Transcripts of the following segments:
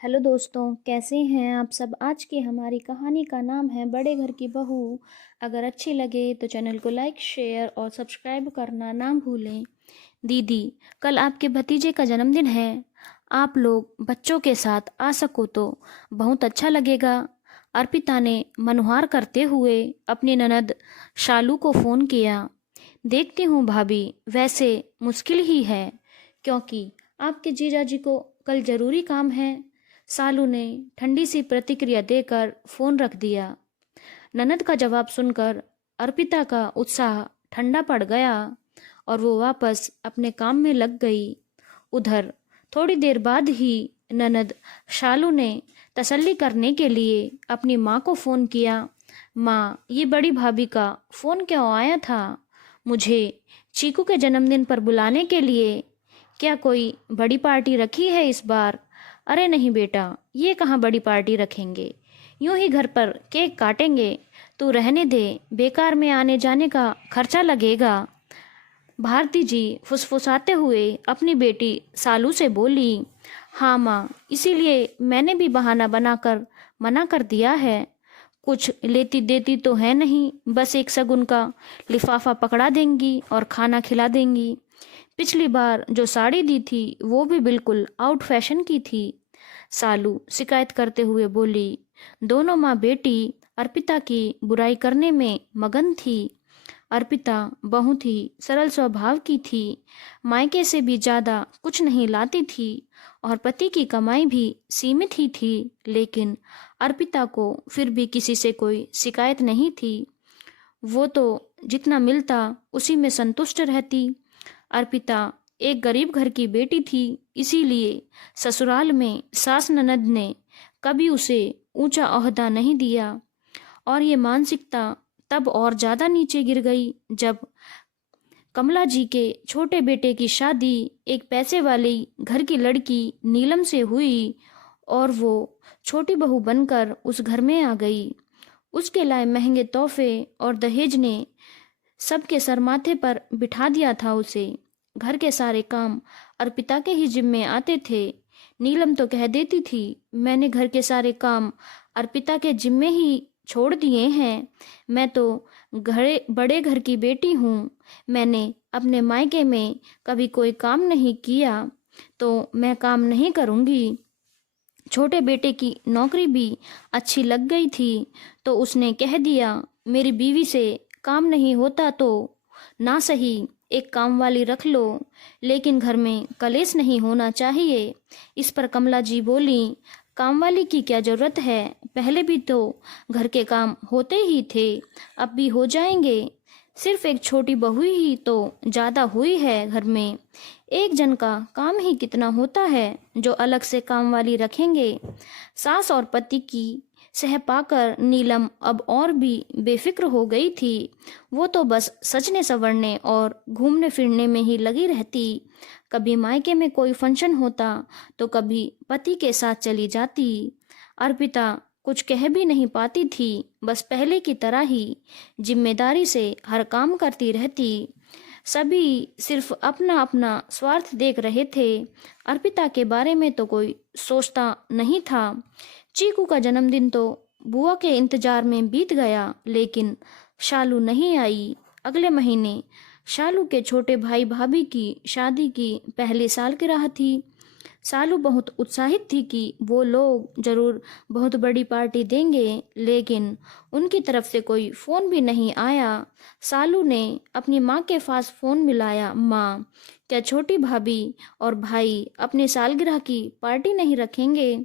Hello दोस्तों, कैसे हैं आप सब। आज की हमारी कहानी का नाम है बड़े घर की बहू। अगर अच्छी लगे तो चैनल को लाइक शेयर और सब्सक्राइब करना ना भूलें। दीदी, कल आपके भतीजे का जन्मदिन है। आप लोग बच्चों के साथ आ सको तो बहुत अच्छा लगेगा। अर्पिता ने मनुहार करते हुए अपनी ननद शालू को फ़ोन किया। देखती हूँ भाभी, वैसे मुश्किल ही है क्योंकि आपके जीजा जी को कल ज़रूरी काम है। सालू ने ठंडी सी प्रतिक्रिया देकर फ़ोन रख दिया। ननद का जवाब सुनकर अर्पिता का उत्साह ठंडा पड़ गया और वो वापस अपने काम में लग गई। उधर थोड़ी देर बाद ही ननद शालू ने तसल्ली करने के लिए अपनी माँ को फ़ोन किया। माँ, ये बड़ी भाभी का फ़ोन क्यों आया था? मुझे चीकू के जन्मदिन पर बुलाने के लिए। क्या कोई बड़ी पार्टी रखी है इस बार? अरे नहीं बेटा, ये कहाँ बड़ी पार्टी रखेंगे, यूं ही घर पर केक काटेंगे। तू रहने दे, बेकार में आने जाने का खर्चा लगेगा। भारती जी फुसफुसाते हुए अपनी बेटी सालू से बोली। हाँ माँ, इसीलिए मैंने भी बहाना बनाकर मना कर दिया है। कुछ लेती देती तो है नहीं, बस एक शगुन का लिफाफा पकड़ा देंगी और खाना खिला देंगी। पिछली बार जो साड़ी दी थी वो भी बिल्कुल आउट फैशन की थी। सालू शिकायत करते हुए बोली। दोनों माँ बेटी अर्पिता की बुराई करने में मगन थी। अर्पिता बहुत ही सरल स्वभाव की थी, मायके से भी ज्यादा कुछ नहीं लाती थी और पति की कमाई भी सीमित ही थी, लेकिन अर्पिता को फिर भी किसी से कोई शिकायत नहीं थी। वो तो जितना मिलता उसी में संतुष्ट रहती। अर्पिता एक गरीब घर की बेटी थी, इसीलिए ससुराल में सास ननद ने कभी उसे ऊंचा ओहदा नहीं दिया। और ये मानसिकता तब और ज्यादा नीचे गिर गई जब कमला जी के छोटे बेटे की शादी एक पैसे वाली घर की लड़की नीलम से हुई और वो छोटी बहू बनकर उस घर में आ गई। उसके लाए महंगे तोहफे और दहेज ने सबके सर माथे पर बिठा दिया था उसे। घर के सारे काम अर्पिता के ही जिम्मे आते थे। नीलम तो कह देती थी, मैंने घर के सारे काम अर्पिता के जिम्मे ही छोड़ दिए हैं। मैं तो घरे बड़े घर की बेटी हूँ, मैंने अपने मायके में कभी कोई काम नहीं किया तो मैं काम नहीं करूँगी। छोटे बेटे की नौकरी भी अच्छी लग गई थी तो उसने कह दिया, मेरी बीवी से काम नहीं होता तो ना सही एक काम वाली रख लो, लेकिन घर में कलेश नहीं होना चाहिए। इस पर कमला जी बोली, काम वाली की क्या जरूरत है, पहले भी तो घर के काम होते ही थे, अब भी हो जाएंगे। सिर्फ एक छोटी बहू ही तो ज्यादा हुई है घर में, एक जन का काम ही कितना होता है जो अलग से काम वाली रखेंगे। सास और पति की सह पाकर नीलम अब और भी बेफिक्र हो गई थी। वो तो बस सजने संवरने और घूमने फिरने में ही लगी रहती। कभी मायके में कोई फंक्शन होता तो कभी पति के साथ चली जाती। अर्पिता कुछ कह भी नहीं पाती थी, बस पहले की तरह ही जिम्मेदारी से हर काम करती रहती। सभी सिर्फ अपना अपना स्वार्थ देख रहे थे, अर्पिता के बारे में तो कोई सोचता नहीं था। चीकू का जन्मदिन तो बुआ के इंतजार में बीत गया, लेकिन शालू नहीं आई। अगले महीने शालू के छोटे भाई भाभी की शादी की पहली सालगिरह थी। शालू बहुत उत्साहित थी कि वो लोग जरूर बहुत बड़ी पार्टी देंगे, लेकिन उनकी तरफ से कोई फ़ोन भी नहीं आया। शालू ने अपनी माँ के पास फ़ोन मिलाया। माँ, क्या छोटी भाभी और भाई अपनी सालगिरह की पार्टी नहीं रखेंगे?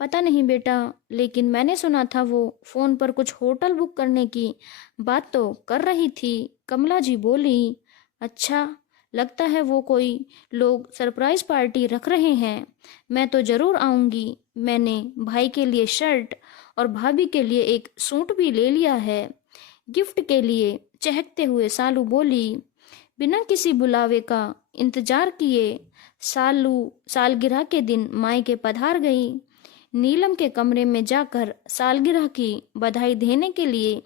पता नहीं बेटा, लेकिन मैंने सुना था वो फ़ोन पर कुछ होटल बुक करने की बात तो कर रही थी। कमला जी बोली। अच्छा, लगता है वो कोई लोग सरप्राइज पार्टी रख रहे हैं। मैं तो ज़रूर आऊँगी। मैंने भाई के लिए शर्ट और भाभी के लिए एक सूट भी ले लिया है गिफ्ट के लिए। चहकते हुए सालू बोली। बिना किसी बुलावे का इंतजार किए सालू सालगिरह के दिन मायके पधार गई। नीलम के कमरे में जाकर सालगिरह की बधाई देने के लिए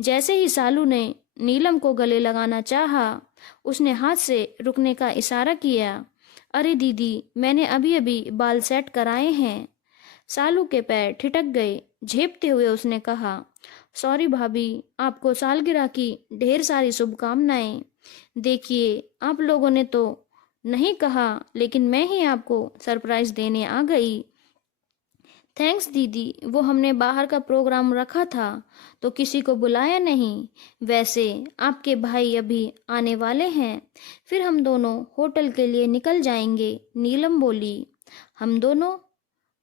जैसे ही सालू ने नीलम को गले लगाना चाहा, उसने हाथ से रुकने का इशारा किया। अरे दीदी, मैंने अभी अभी बाल सेट कराए हैं। सालू के पैर ठिठक गए। झेपते हुए उसने कहा, सॉरी भाभी, आपको सालगिरह की ढेर सारी शुभकामनाएं। देखिए, आप लोगों ने तो नहीं कहा, लेकिन मैं ही आपको सरप्राइज देने आ गई। थैंक्स दीदी, वो हमने बाहर का प्रोग्राम रखा था तो किसी को बुलाया नहीं। वैसे आपके भाई अभी आने वाले हैं, फिर हम दोनों होटल के लिए निकल जाएंगे। नीलम बोली। हम दोनों?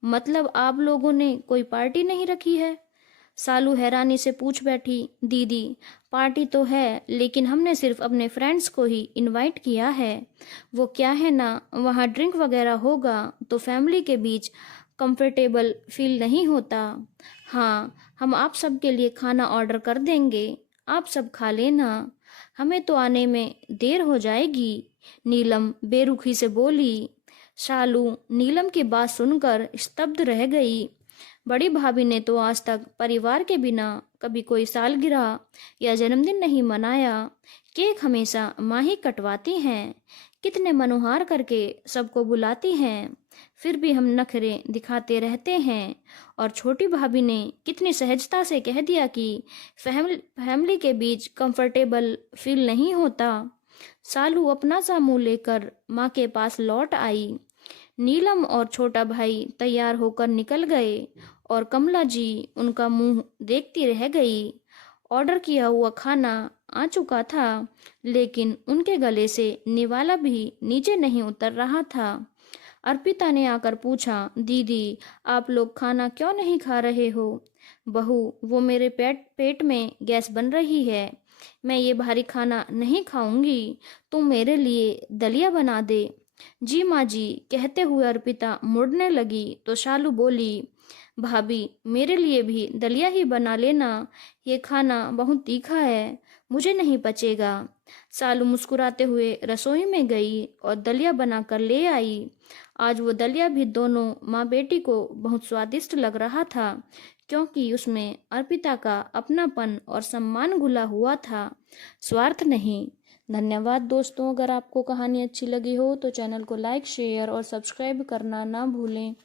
मतलब आप लोगों ने कोई पार्टी नहीं रखी है? सालू हैरानी से पूछ बैठी। दीदी, पार्टी तो है, लेकिन हमने सिर्फ अपने फ्रेंड्स को ही इनवाइट किया है। वो क्या है ना, वहाँ ड्रिंक वगैरह होगा तो फैमिली के बीच कंफर्टेबल फील नहीं होता। हाँ, हम आप सब के लिए खाना ऑर्डर कर देंगे, आप सब खा लेना, हमें तो आने में देर हो जाएगी। नीलम बेरुखी से बोली। शालू नीलम की बात सुनकर स्तब्ध रह गई। बड़ी भाभी ने तो आज तक परिवार के बिना कभी कोई सालगिरह या जन्मदिन नहीं मनाया। केक हमेशा माँ ही कटवाती हैं, कितने मनोहार करके सबको बुलाती हैं, फिर भी हम नखरे दिखाते रहते हैं। और छोटी भाभी ने कितनी सहजता से कह दिया कि फैमिली के बीच कंफर्टेबल फील नहीं होता। सालू अपना सा मुंह लेकर माँ के पास लौट आई। नीलम और छोटा भाई तैयार होकर निकल गए और कमला जी उनका मुंह देखती रह गई। ऑर्डर किया हुआ खाना आ चुका था, लेकिन उनके गले से निवाला भी नीचे नहीं उतर रहा था। अर्पिता ने आकर पूछा, दीदी, आप लोग खाना क्यों नहीं खा रहे हो? बहू, वो मेरे पेट में गैस बन रही है, मैं ये भारी खाना नहीं खाऊंगी, तुम मेरे लिए दलिया बना दे। जी माँ जी, कहते हुए अर्पिता मुड़ने लगी तो शालू बोली, भाभी, मेरे लिए भी दलिया ही बना लेना, ये खाना बहुत तीखा है, मुझे नहीं पचेगा। सालू मुस्कुराते हुए रसोई में गई और दलिया बनाकर ले आई। आज वो दलिया भी दोनों माँ बेटी को बहुत स्वादिष्ट लग रहा था, क्योंकि उसमें अर्पिता का अपनापन और सम्मान घुला हुआ था, स्वार्थ नहीं। धन्यवाद दोस्तों। अगर आपको कहानी अच्छी लगी हो तो चैनल को लाइक, शेयर और सब्सक्राइब करना ना भूलें।